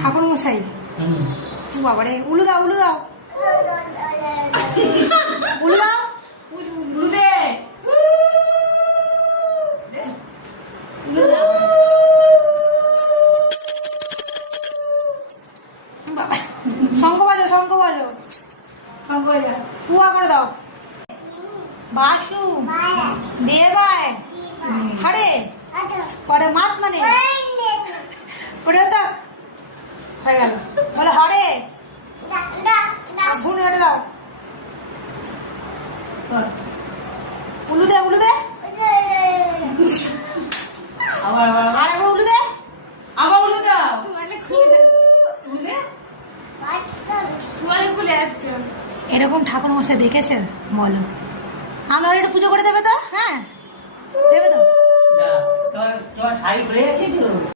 ঠাকুর মশাই বাবারে উলু দাও উলু দাও উলু দাও উলু দে উলু দাও বাবা শঙ্খ বাজো শঙ্খ বাজো শঙ্খ বাজা কুয়া করে দাও বাসু দেবায় হারে পরে মাত মানে পরে দাও হয়ে গেল বলে হরে ঘুরে হেঁটে দাও উলু দে উলু দে আবার আবার আর একবার উলু দে আবার উলু দাও তোয়ালে খুলে উলু দে তোয়ালে খুলে যাচ্ছে এরকম ঠাকুর মশাই দেখেছে বলো আমরা একটু পুজো করে দেবে তো হ্যাঁ দেবে তো তোমার শাড়ি খুলে গেছে তো